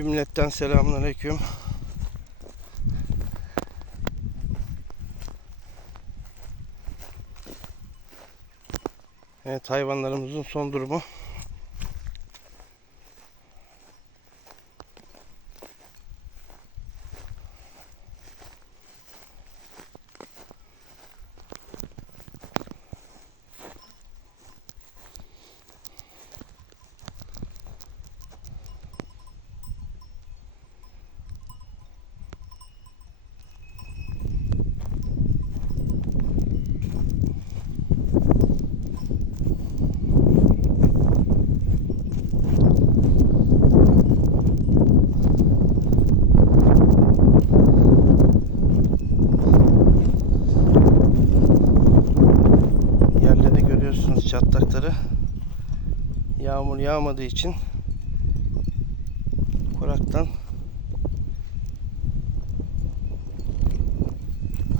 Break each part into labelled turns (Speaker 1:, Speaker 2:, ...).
Speaker 1: Cümletten selamünaleyküm. Evet hayvanlarımızın son durumu. Yerleri görüyorsunuz çatlakları. Yağmur yağmadığı için kuraktan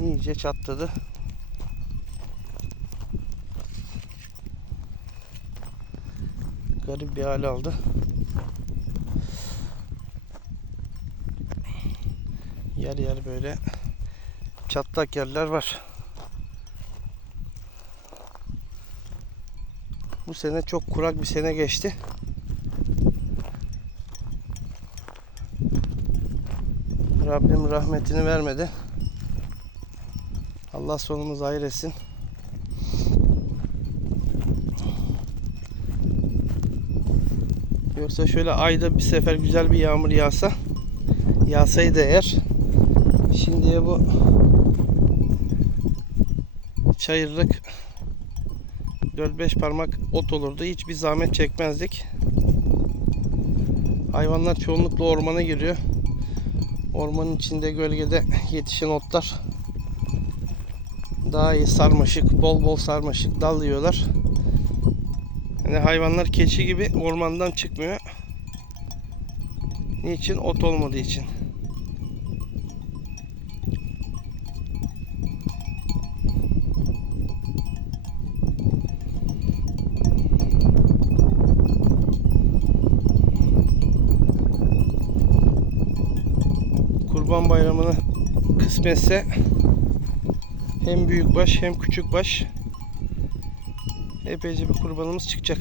Speaker 1: iyice çatladı. Garip bir hal aldı. Yer yer böyle çatlak yerler var. Bu sene çok kurak bir sene geçti. Rabbim rahmetini vermedi. Allah sonumuzu hayır. Yoksa şöyle ayda bir sefer güzel bir yağmur yağsa yağsaydı eğer şimdiye bu çayırlık 4-5 parmak ot olurdu. Hiçbir zahmet çekmezdik. Hayvanlar çoğunlukla ormana giriyor. Ormanın içinde gölgede yetişen otlar daha iyi sarmaşık, bol bol sarmaşık dal yiyorlar. Yani hayvanlar keçi gibi ormandan çıkmıyor. Niçin? Ot olmadığı için. Bayramı'nı kısmetse hem büyük baş hem küçük baş epeyce bir kurbanımız çıkacak.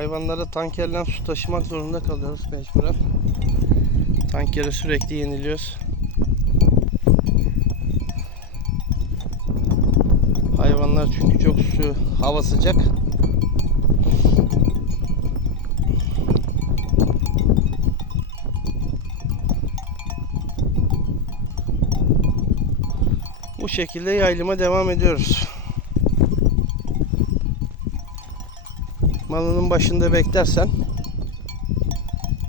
Speaker 1: Hayvanlara tankerle su taşımak zorunda kalıyoruz mecburen. Tankeri sürekli yeniliyoruz. Hayvanlar çünkü çok su, hava sıcak. Bu şekilde yaylıma devam ediyoruz. Malının başında beklersen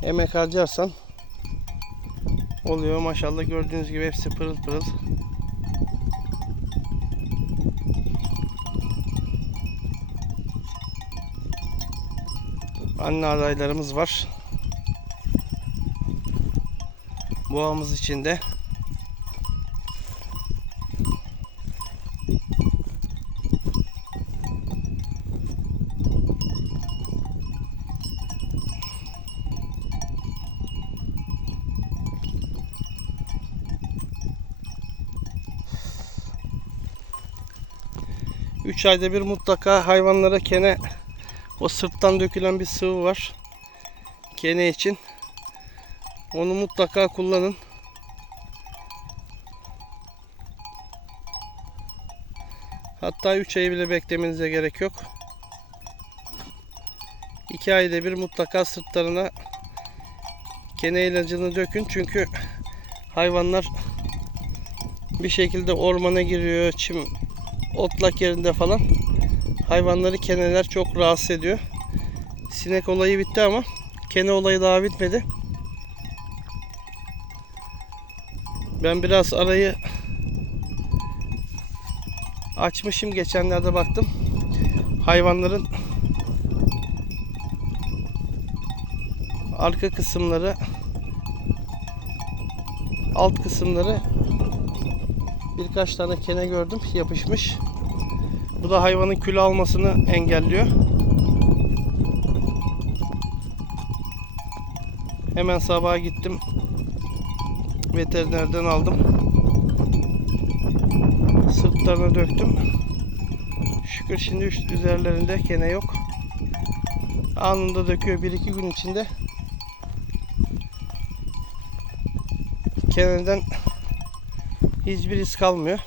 Speaker 1: emek harcarsan oluyor. Maşallah gördüğünüz gibi hepsi pırıl pırıl. Anne adaylarımız var. Boğamız içinde Üç ayda bir mutlaka hayvanlara kene o sırttan dökülen bir sıvı var. Kene için. Onu mutlaka kullanın. Hatta 3 ayı bile beklemenize gerek yok. 2 ayda bir mutlaka sırtlarına kene ilacını dökün. Çünkü hayvanlar bir şekilde ormana giriyor, çim otlak yerinde falan hayvanları keneler çok rahatsız ediyor. Sinek olayı bitti ama kene olayı daha bitmedi. Ben biraz arayı açmışım geçenlerde baktım. hayvanların arka kısımları alt kısımları birkaç tane kene gördüm yapışmış. Bu da hayvanın kilo almasını engelliyor. Hemen sabaha gittim. Veterinerden aldım. Sırtlarına döktüm. Şükür şimdi üzerlerinde kene yok. Anında döküyor. 1-2 gün içinde keneden hiçbir iz kalmıyor.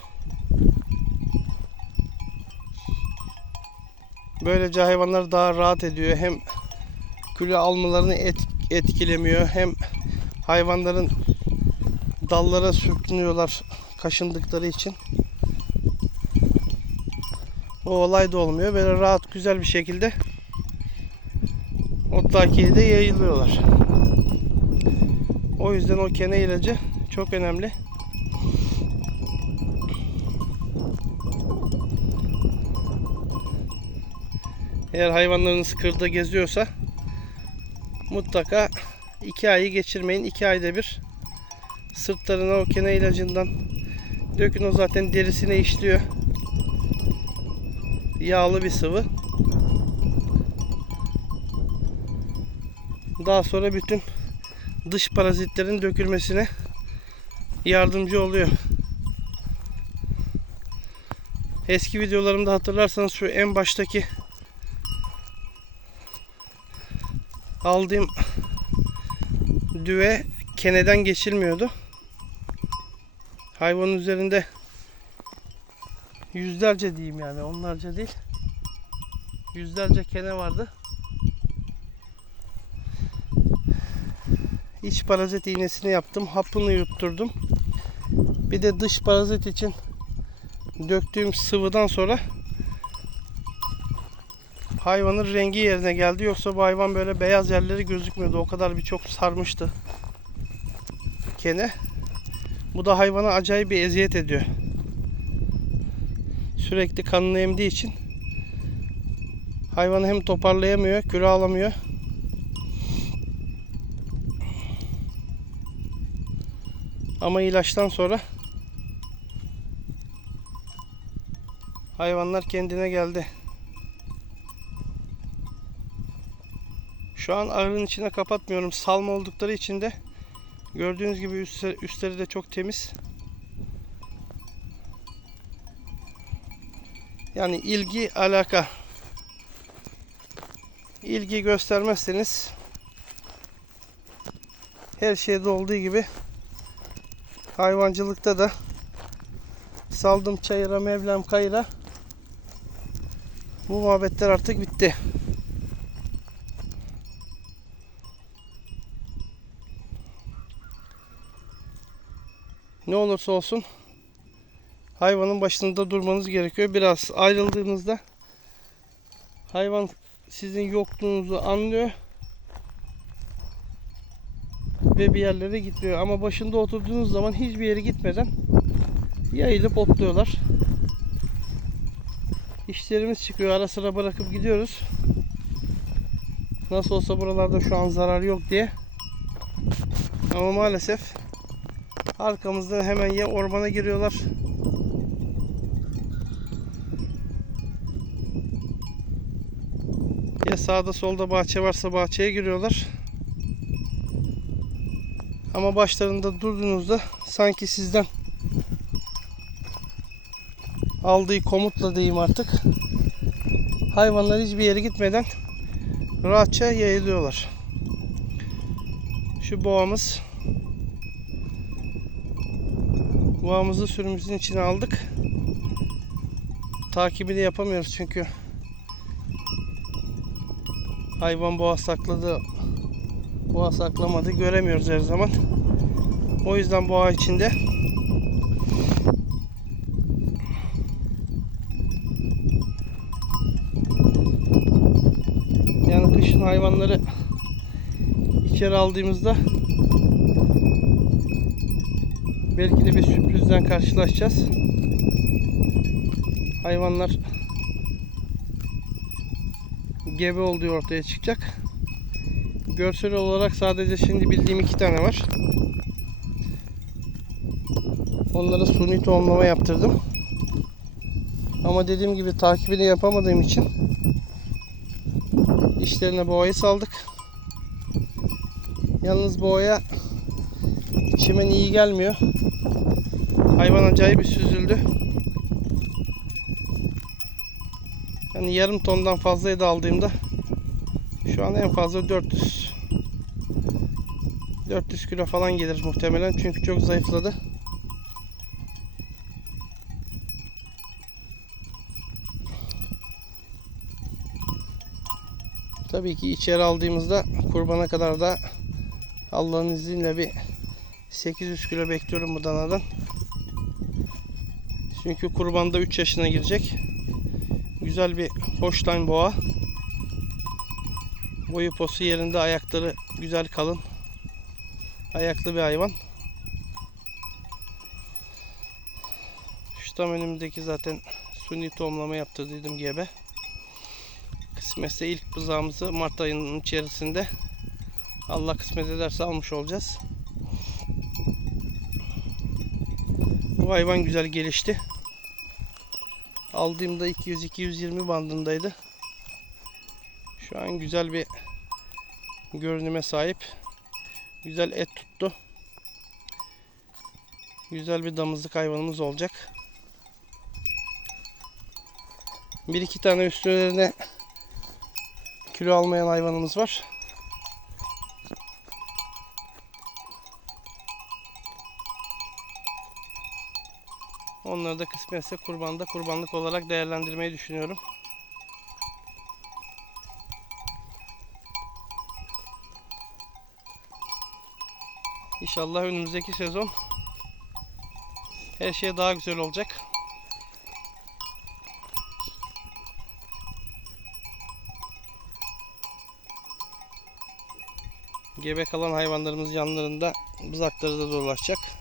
Speaker 1: Böylece hayvanlar daha rahat ediyor. Hem kilo almalarını et- etkilemiyor. Hem hayvanların dallara sürtünüyorlar kaşındıkları için. O olay da olmuyor. Böyle rahat güzel bir şekilde Otlakiye'de yayılıyorlar. O yüzden o kene ilacı çok önemli. Eğer hayvanlarınız kırda geziyorsa mutlaka 2 ayı geçirmeyin. 2 ayda bir sırtlarına o kene ilacından dökün o zaten derisine işliyor. Yağlı bir sıvı. Daha sonra bütün dış parazitlerin dökülmesine yardımcı oluyor. Eski videolarımda hatırlarsanız şu en baştaki aldığım düve keneden geçilmiyordu. Hayvanın üzerinde yüzlerce diyeyim yani onlarca değil. Yüzlerce kene vardı. İç parazit iğnesini yaptım. Hapını yutturdum. Bir de dış parazit için döktüğüm sıvıdan sonra hayvanın rengi yerine geldi. Yoksa bu hayvan böyle beyaz yerleri gözükmüyordu. O kadar birçok sarmıştı kene. Bu da hayvana acayip bir eziyet ediyor. Sürekli kanını emdiği için hayvanı hem toparlayamıyor, kilo alamıyor. Ama ilaçtan sonra hayvanlar kendine geldi. Şu an ahırın içine kapatmıyorum. Salma oldukları için de gördüğünüz gibi üstleri, üstleri de çok temiz. Yani ilgi, alaka. İlgi göstermezseniz her şeyde olduğu gibi hayvancılıkta da saldım çayıra mevlam kayıra bu muhabbetler artık bitti. Ne olursa olsun hayvanın başında durmanız gerekiyor. Biraz ayrıldığınızda hayvan sizin yokluğunuzu anlıyor ve bir yerlere gitmiyor. Ama başında oturduğunuz zaman hiçbir yere gitmeden yayılıp otluyorlar. İşlerimiz çıkıyor. Ara sıra bırakıp gidiyoruz. Nasıl olsa buralarda şu an zarar yok diye. Ama maalesef arkamızda hemen ya ormana giriyorlar. Ya sağda solda bahçe varsa bahçeye giriyorlar. Ama başlarında durduğunuzda sanki sizden aldığı komutla diyeyim artık hayvanlar hiçbir yere gitmeden rahatça yayılıyorlar. Şu boğamız boğamızı sürümümüzün içine aldık. Takibini yapamıyoruz çünkü hayvan boğa sakladı boğa saklamadı göremiyoruz her zaman. O yüzden boğa içinde yani kışın hayvanları içeri aldığımızda belki de bir sürprizden karşılaşacağız. Hayvanlar gebe olduğu ortaya çıkacak. Görsel olarak sadece şimdi bildiğim iki tane var. Onları suni tohumlama yaptırdım. Ama dediğim gibi takibini yapamadığım için işlerine boğayı saldık. Yalnız boğaya çimen iyi gelmiyor. Hayvan acayip bir süzüldü. Yani yarım tondan fazlaydı aldığımda. Şu an en fazla 400 400 kilo falan gelir muhtemelen çünkü çok zayıfladı. Tabii ki içeri aldığımızda kurbana kadar da Allah'ın izniyle bir 800 kilo bekliyorum bu danadan. Çünkü kurbanda 3 yaşına girecek. Güzel bir Holstein boğa. Boyu posu yerinde ayakları güzel kalın. Ayaklı bir hayvan. Şu tam önümdeki zaten suni tohumlama yaptırdıydım gebe. Kısmetse ilk buzağımızı Mart ayının içerisinde Allah kısmet ederse almış olacağız. Bu hayvan güzel gelişti. Aldığımda 200-220 bandındaydı. Şu an güzel bir görünüme sahip. Güzel et tuttu. Güzel bir damızlık hayvanımız olacak. Bir iki tane üstlerine kilo almayan hayvanımız var. Onları da kısmetse kurbanda kurbanlık olarak değerlendirmeyi düşünüyorum. İnşallah önümüzdeki sezon her şey daha güzel olacak. Gebe kalan hayvanlarımız yanlarında bızakları da dolaşacak.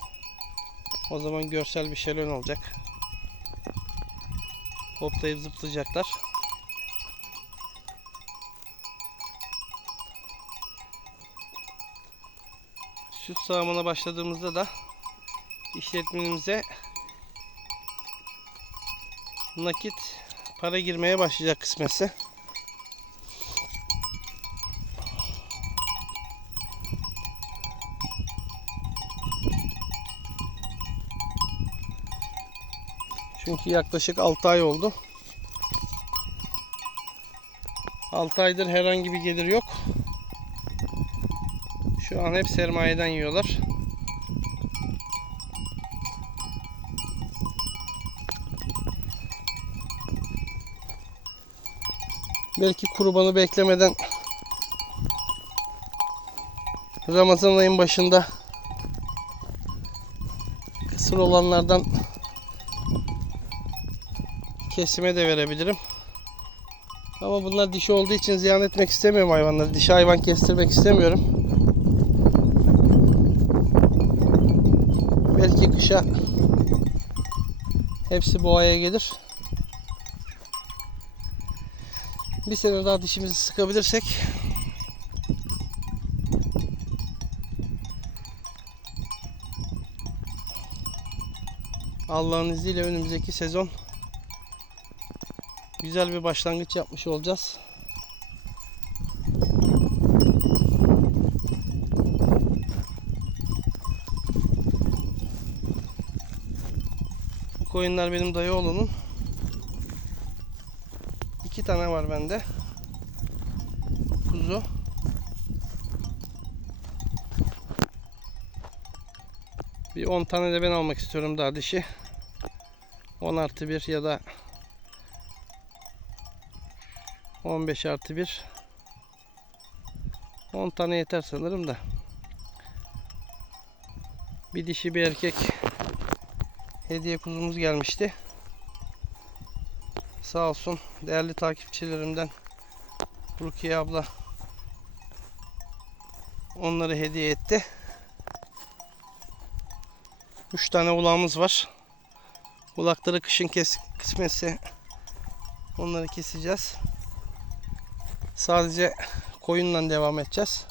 Speaker 1: O zaman görsel bir şölen olacak. Hoplayıp zıplayacaklar. Süt sağımına başladığımızda da işletmemize nakit para girmeye başlayacak kısmetse. Çünkü yaklaşık 6 ay oldu. 6 aydır herhangi bir gelir yok. Şu an hep sermayeden yiyorlar. Belki kurbanı beklemeden Ramazan ayın başında kısır olanlardan kesime de verebilirim. Ama bunlar dişi olduğu için ziyan etmek istemiyorum hayvanları. Dişi hayvan kestirmek istemiyorum. Belki kışa hepsi boğaya gelir. Bir sene daha dişimizi sıkabilirsek Allah'ın izniyle önümüzdeki sezon güzel bir başlangıç yapmış olacağız. Bu koyunlar benim dayı oğlunun. İki tane var bende. Kuzu. Bir 10 tane de ben almak istiyorum daha dişi. 10 artı 1 ya da 15 artı 1 10 tane yeter sanırım da. Bir dişi bir erkek hediye kuzumuz gelmişti. Sağ olsun değerli takipçilerimden Rukiye abla onları hediye etti. 3 tane ulağımız var. Ulakları kışın kes kısmetse onları keseceğiz Sadece koyunla devam edeceğiz.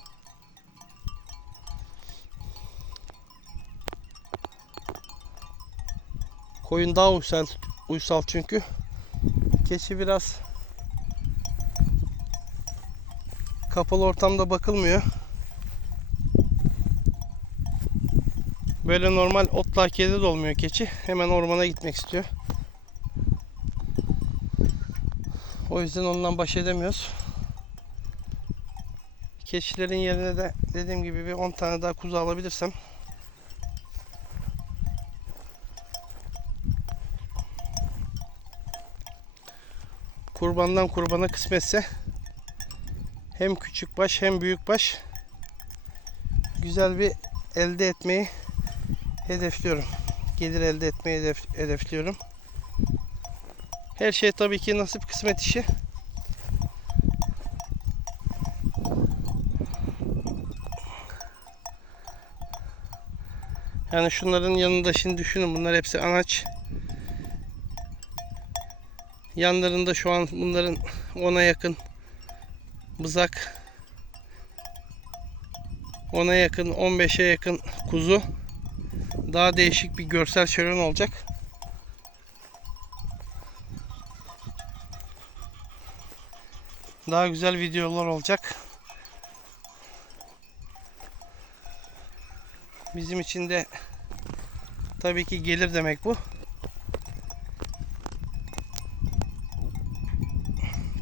Speaker 1: Koyun daha uysal, uysal çünkü. Keçi biraz kapalı ortamda bakılmıyor. Böyle normal otla kedi de olmuyor keçi. Hemen ormana gitmek istiyor. O yüzden ondan baş edemiyoruz. Keçilerin yerine de dediğim gibi bir 10 tane daha kuzu alabilirsem kurbandan kurbana kısmetse hem küçük baş hem büyük baş güzel bir elde etmeyi hedefliyorum. Gelir elde etmeyi hedef, hedefliyorum. Her şey tabii ki nasip kısmet işi. Yani şunların yanında şimdi düşünün bunlar hepsi anaç. Yanlarında şu an bunların ona yakın bızak. Ona yakın 15'e yakın kuzu. Daha değişik bir görsel şölen olacak. Daha güzel videolar olacak. Bizim için de tabii ki gelir demek bu.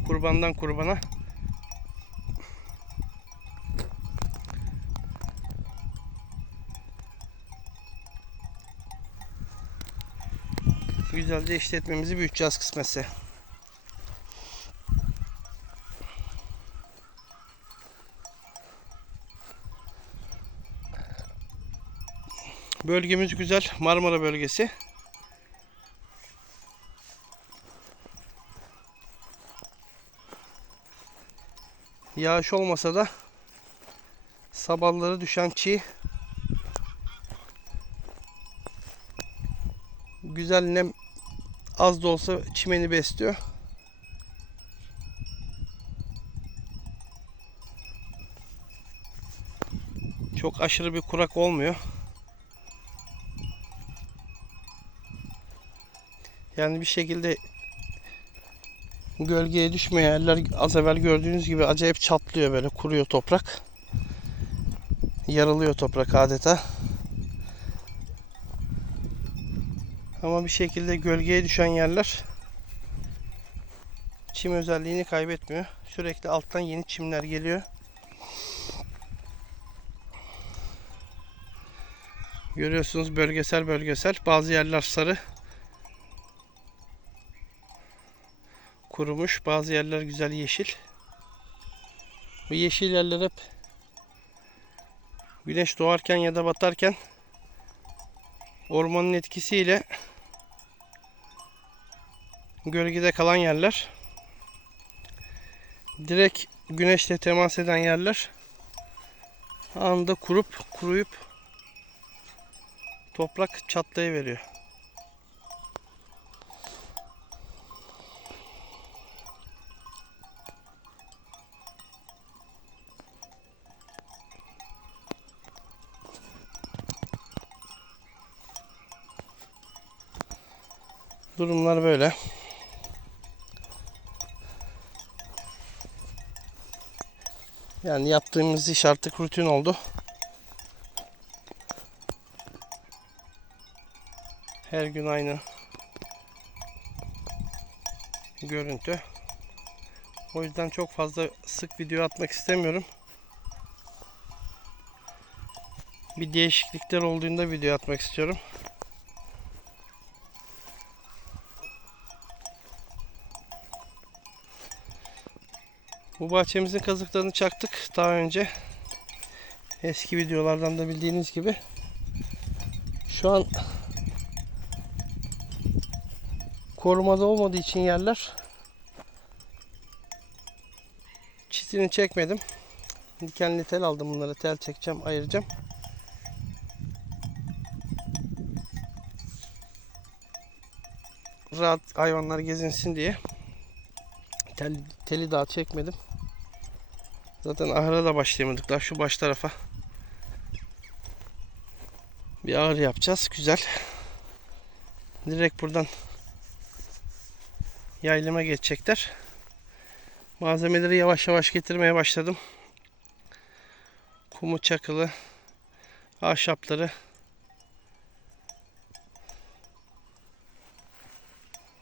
Speaker 1: Kurbandan kurbana. Güzelce işletmemizi büyüteceğiz kısmetse. Bölgemiz güzel. Marmara bölgesi. Yağış olmasa da sabahları düşen çiğ güzel nem az da olsa çimeni besliyor. Çok aşırı bir kurak olmuyor. Yani bir şekilde gölgeye düşmeyen yerler az evvel gördüğünüz gibi acayip çatlıyor böyle kuruyor toprak. Yarılıyor toprak adeta. Ama bir şekilde gölgeye düşen yerler çim özelliğini kaybetmiyor. Sürekli alttan yeni çimler geliyor. Görüyorsunuz bölgesel bölgesel. Bazı yerler sarı. Kurumuş. Bazı yerler güzel yeşil. Bu yeşil yerler hep güneş doğarken ya da batarken ormanın etkisiyle gölgede kalan yerler. Direkt güneşle temas eden yerler anında kurup kuruyup toprak çatlayıveriyor. Durumlar böyle. Yani yaptığımız iş artık rutin oldu. Her gün aynı görüntü. O yüzden çok fazla sık video atmak istemiyorum. Bir değişiklikler olduğunda video atmak istiyorum. Bu bahçemizin kazıklarını çaktık daha önce. Eski videolardan da bildiğiniz gibi. Şu an korumada olmadığı için yerler çitini çekmedim. Dikenli tel aldım bunları. Tel çekeceğim, ayıracağım. Rahat hayvanlar gezinsin diye. Tel, teli daha çekmedim. Zaten ahıra da başlayamadık daha şu baş tarafa. Bir ahır yapacağız. Güzel. Direkt buradan yaylıma geçecekler. Malzemeleri yavaş yavaş getirmeye başladım. Kumu çakılı, ahşapları.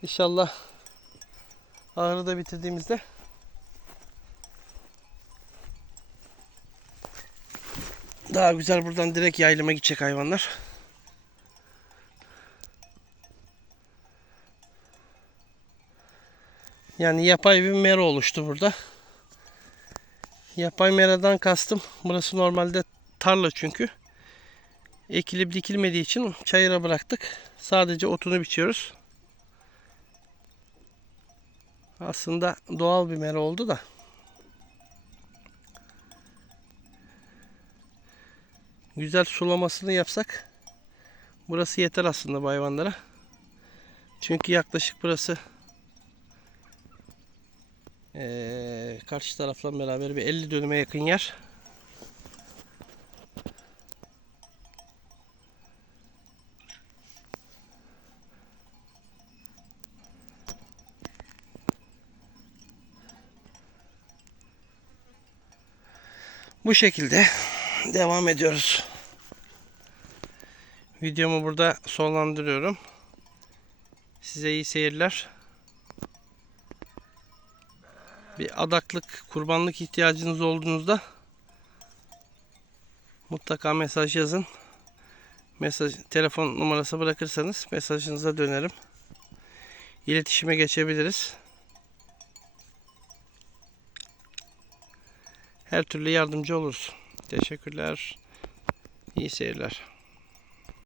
Speaker 1: İnşallah ahırı da bitirdiğimizde daha güzel buradan direkt yaylıma gidecek hayvanlar. Yani yapay bir mera oluştu burada. Yapay meradan kastım. Burası normalde tarla çünkü. Ekilip dikilmediği için çayıra bıraktık. Sadece otunu biçiyoruz. Aslında doğal bir mera oldu da. Güzel sulamasını yapsak burası yeter aslında bu hayvanlara. Çünkü yaklaşık burası ee, karşı tarafla beraber bir 50 dönüme yakın yer. Bu şekilde devam ediyoruz. Videomu burada sonlandırıyorum. Size iyi seyirler. Bir adaklık, kurbanlık ihtiyacınız olduğunuzda mutlaka mesaj yazın. Mesaj telefon numarası bırakırsanız mesajınıza dönerim. İletişime geçebiliriz. Her türlü yardımcı oluruz. Teşekkürler. İyi seyirler.